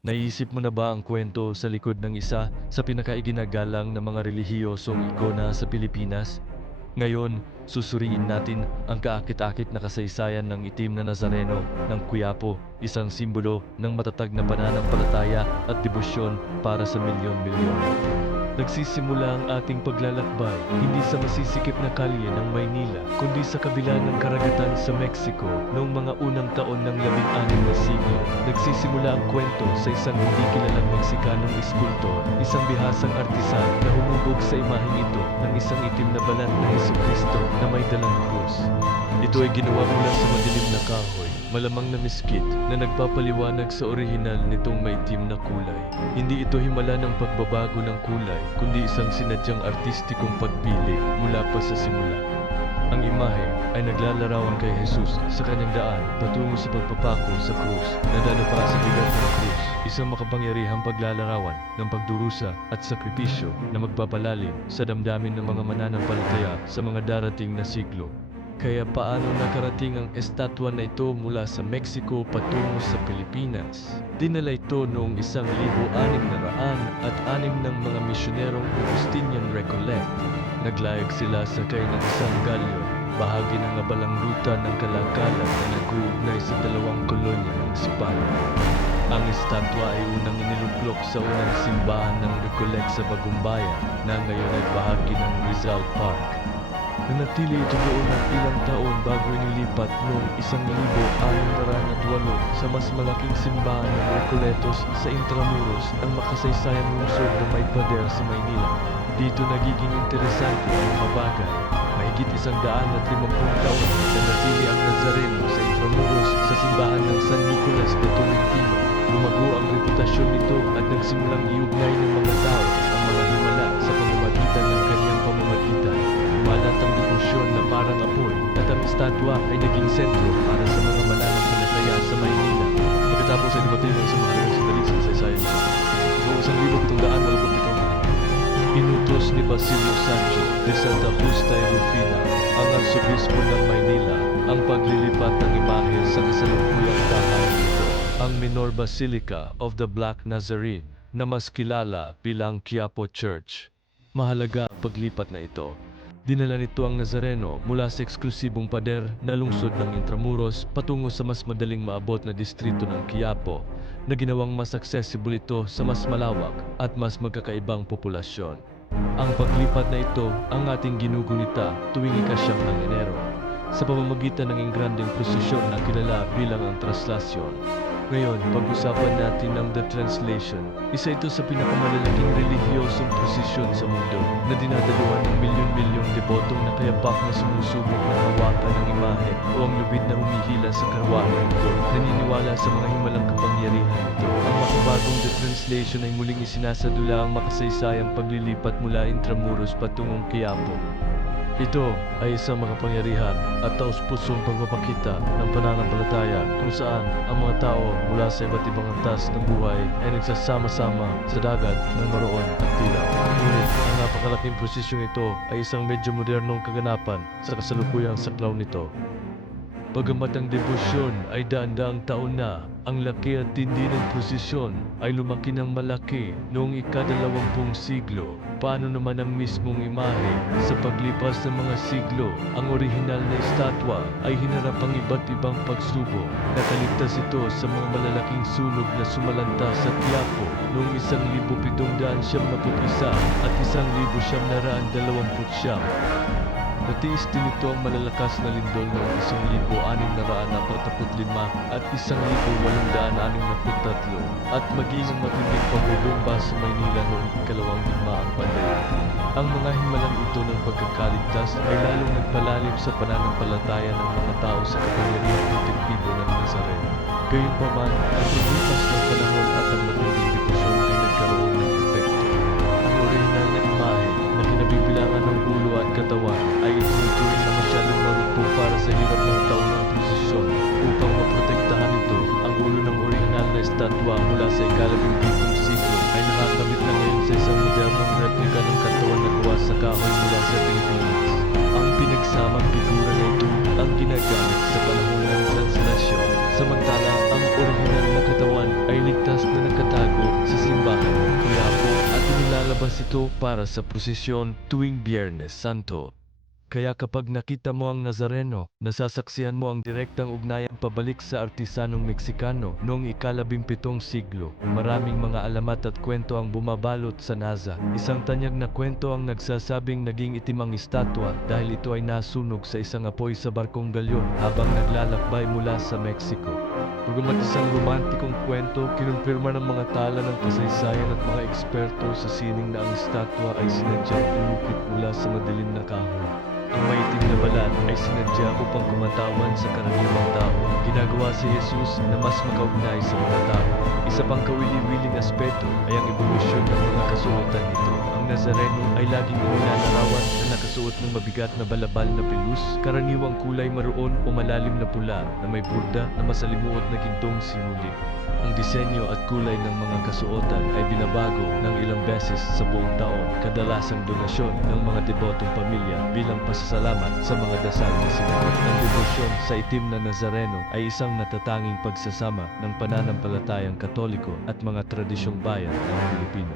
Naisip mo na ba ang kwento sa likod ng isa sa pinakaiginagalang na mga relihiyosong ikona sa Pilipinas? Ngayon, susuriin natin ang kaakit-akit na kasaysayan ng itim na Nazareno ng Quiapo, isang simbolo ng matatag na pananampalataya at debosyon para sa milyon-milyon. Nagsisimula ang ating paglalakbay hindi sa masisikip na kalye ng Maynila, kundi sa kabila ng karagatan sa Mexico noong mga unang taon ng 16 na siglo. Nagsisimula ang kwento sa isang hindi kilalang Meksikanong eskultor, isang bihasang artisan na humubog sa imaheng ito ng isang itim na balat na Jesucristo na may dalang krus. Ito ay ginawa mula sa madilim na kahoy, malamang na miskit na nagpapaliwanag sa orihinal nitong maitim na kulay. Hindi ito himala ng pagbabago ng kulay, kundi isang sinadyang artistikong pagpili mula pa sa simula. Ang imahe ay naglalarawan kay Jesus sa kanyang daan patungo sa pagpapako sa krus na dadapa sa bigat ng krus, isang makapangyarihang paglalarawan ng pagdurusa at sakripisyo na magpapalalim sa damdamin ng mga mananampalataya sa mga darating na siglo. Kaya paano nakarating ang estatwa na ito mula sa Mexico patungo sa Pilipinas? Dinala ito noong 1606 ng mga misyonerong Augustinian Recollect. Naglayag sila sakay ng isang galyon, bahagi ng abalang ruta ng kalakalan na nag-uugnay sa dalawang kolonya ng Espanya. Ang estatwa ay unang iniluklok sa unang simbahan ng Recollect sa Bagumbayan na ngayon ay bahagi ng Rizal Park. Nanatili ito doon ng ilang taon bago inilipat noong 1608 sa mas malaking simbahan ng Recoletos sa Intramuros, ang makasaysayang lungsod na may pader sa Maynila. Dito nagiging interesante ang mga bagay. Mahigit 150 taon nanatili ang Nazareno sa Intramuros sa simbahan ng San Nicolas de Tolentino. Lumago ang reputasyon nito at nagsimulang iugnay ng mga tao ang mga himala sa pamamagitan ng kanyang pamamagitan. Malat ang debosyon na parang apoy at ang estatwa ay naging sentro para sa mga mananampalataya sa Maynila. Pagkatapos ay dumating ang sumaharang sandali sa kasaysayan nito. Noong 1787, inutos ni Basilio Sancho de Santa Justa y Rufina, ang arsobispo ng Maynila, ang paglilipat ng imahe sa kasalukuyang tahanan nito, ang Minor Basilica of the Black Nazarene, na mas kilala bilang Quiapo Church. Mahalaga ang paglipat na ito. Dinala nito ang Nazareno mula sa eksklusibong pader na lungsod ng Intramuros patungo sa mas madaling maabot na distrito ng Quiapo, na ginawang mas accessible ito sa mas malawak at mas magkakaibang populasyon. Ang paglipat na ito ang ating ginugunita tuwing ika-9 ng Enero, sa pamamagitan ng ingrandeng prosesyon na kilala bilang ang Traslasyon. Ngayon, pag-usapan natin ang The Translation. Isa ito sa pinakamalalaking relihiyosong prosesyon sa mundo na dinadaluhan ng milyon-milyong debotong nakayapak na sumusubok na hawakan ng imahe o ang lubid na humihila sa karwahe nito, naniniwala sa mga himalang kapangyarihan nito. Ang makabagong The Translation ay muling isinasadula ang makasaysayang paglilipat mula Intramuros patungong Quiapo. Ito ay isang makapangyarihan at taus-pusong pagpapakita ng pananampalataya kung saan ang mga tao mula sa iba't ibang antas ng buhay ay nagsasama-sama sa dagat ng Maroon at Tilaw. Ngunit ang napakalaking posisyong ito ay isang medyo modernong kaganapan sa kasalukuyang saklaw nito. Bagamat ang debosyon ay daan-daang taon na, ang laki at tindi ng prosesyon ay lumaki ng malaki noong ika-20 siglo. Paano naman ang mismong imahe? Sa paglipas ng mga siglo, ang orihinal na estatwa ay hinarap ang iba't ibang pagsubok. Nakaligtas ito sa mga malalaking sunog na sumalanta sa Quiapo noong 1771 at 1929. Natiis din ito ang malalakas na lindol noong 1645 at 1863 at maging ang matinding pagbubomba sa Maynila noong ikalawang digmaang pandaigdig. Ang mga himalang ito ng pagkakaligtas ay lalong nagpalalim sa pananampalataya ng mga tao sa kapangyarihang protektibo ng Nazareno. Gayunpaman, ang paglipas ng panahon at ang matinding debosyon ay nagkaroon ng epekto. Ang orihinal na imahe na kinabibilangan ng ulo at katawan ay itinuturing na masyadong marupok para sa hirap ng taon ng prosesyon. Upang maprotektahan ito, ang ulo ng orihinal na estatwa mula sa ika-17 siglo ay nakakabit na ngayon sa isang modernong replika ng katawan na gawa sa kahoy mula sa Pilipinas. Ang pinagsamang figura na ito ang ginagamit sa panahon ng translation relasyon. Samantala, ang orihinal na katawan ay ligtas na nakatago sa simbahan ng Quiapo at inilalabas ito para sa prosesyon tuwing Biyernes Santo. Kaya kapag nakita mo ang Nazareno, nasasaksihan mo ang direktang ugnayang pabalik sa artisanong Meksikano noong ika-17 siglo. Maraming mga alamat at kwento ang bumabalot sa Naza. Isang tanyag na kwento ang nagsasabing naging itim ang estatwa dahil ito ay nasunog sa isang apoy sa barkong galyon habang naglalakbay mula sa Mexico. Bagamat isang romantikong kwento, kinumpirma ng mga tala ng kasaysayan at mga eksperto sa sining na ang estatwa ay sinadyang umukit mula sa madilim na kahoy. Ang maitim na balat ay sinadya upang kumatawan sa karaniwang tao. Ginagawa si Jesus na mas makaugnay sa mga tao. Isa pang kawili-wiling aspeto ay ang ebolusyon ng mga kasuotan nito. Ang Nazareno ay laging inilalarawan na nakasuot ng mabigat na balabal na pilus, karaniwang kulay maroon o malalim na pula na may burda na masalimuot na gintong sinulid. Ang disenyo at kulay ng mga kasuotan ay binabago ng ilang beses sa buong taon, kadalasang donasyon ng mga debotong pamilya bilang pasasalamat sa mga dasal na sinagap. Ang debosyon sa itim na Nazareno ay isang natatanging pagsasama ng pananampalatayang Katoliko at mga tradisyong bayan ng Pilipino.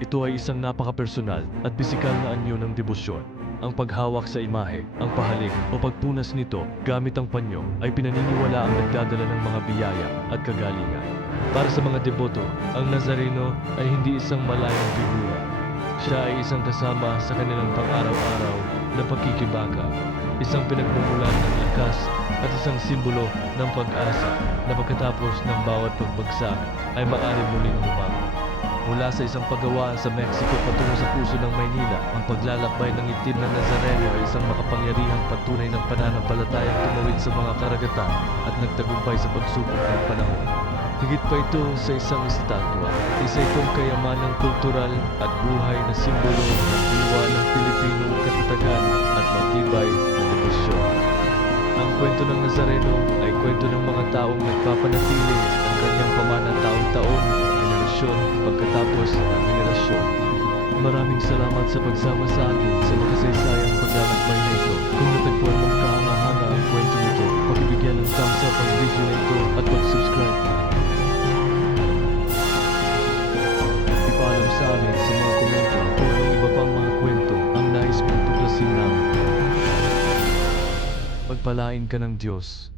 Ito ay isang napaka-personal at pisikal na anyo ng debosyon. Ang paghawak sa imahe, ang pahalik o pagpunas nito gamit ang panyo ay pinaniniwala ang nagdadala ng mga biyaya at kagalingan. Para sa mga deboto, ang Nazareno ay hindi isang malayang figura. Siya ay isang kasama sa kanilang pang-araw-araw na pagkikibaka, isang pinagmumulan ng lakas at isang simbolo ng pag-asa na pagkatapos ng bawat pagbagsak ay maaari muling bumangon. Mula sa isang paggawaan sa Mexico patungo sa puso ng Maynila, ang paglalakbay ng itim na Nazareno ay isang makapangyarihang patunay ng pananampalatayang tumawid sa mga karagatan at nagtagumpay sa pagsubok ng panahon. Higit pa ito sa isang estatwa, isa itong kayamanang kultural at buhay na simbolo ng diwa ng Pilipinong katatagan at matibay na debosyon. Ang kwento ng Nazareno ay kwento ng mga taong nagpapanatili ang kanyang pamana taon-taon, henerasyon pagkatapos ng henerasyon. Maraming salamat sa pagsama sa akin sa makasaysayang paglalakbay na ito. Kung natagpuan mong kahanga-hanga ang kwento nito, pakibigyan ng thumbs up ang video na ito at mag-subscribe. Ipaalam sa amin sa mga komento kung anong iba pang mga kwento ang nais mong tuklasin namin. Pagpalain ka ng Diyos.